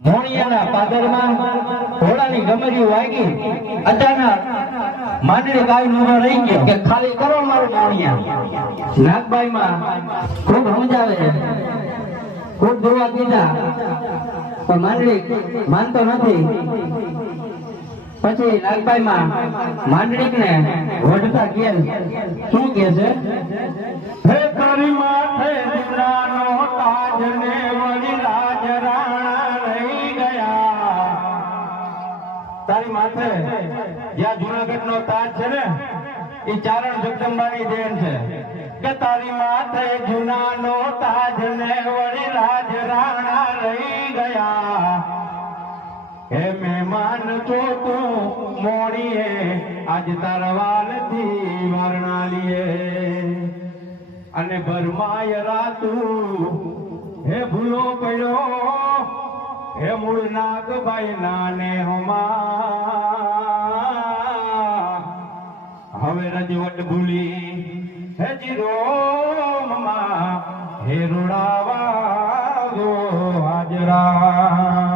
મોણિયાના પાદરમાં ઘોડાની ગમરી વાગી. અચાનક માંડળી ગાય ઊભો રહી ગયો કે ખાલી કરો મારું મોણિયા. નાગબાઈ માં ખૂબ સમજાવે. ખૂબ દુવા કીધા પણ માંડળી માનતો નથી. પછી નાગબાઈ માં માંડળીક ને વઢતા કે શું કે છે? હે તારી તારી માથે જ્યાં જુનાગઢ નો તાજ છે ને, એ ચારણ જગદંબાની દેન છે. કે તારી માથે જુનાનો તાજ ને વળી રાજ રાણા રહી ગયા. હે મહેમાન છો તું મોડીએ, આજ તારવાલથી વર્ણાલીએ અને ભરમાય રાતું, હે ભૂલો પડ્યો હે મૂળ નાગભાઈ નાને હમા. હવે રજવટ ભૂલી હે જીરો હે રોડાવા હાજરા.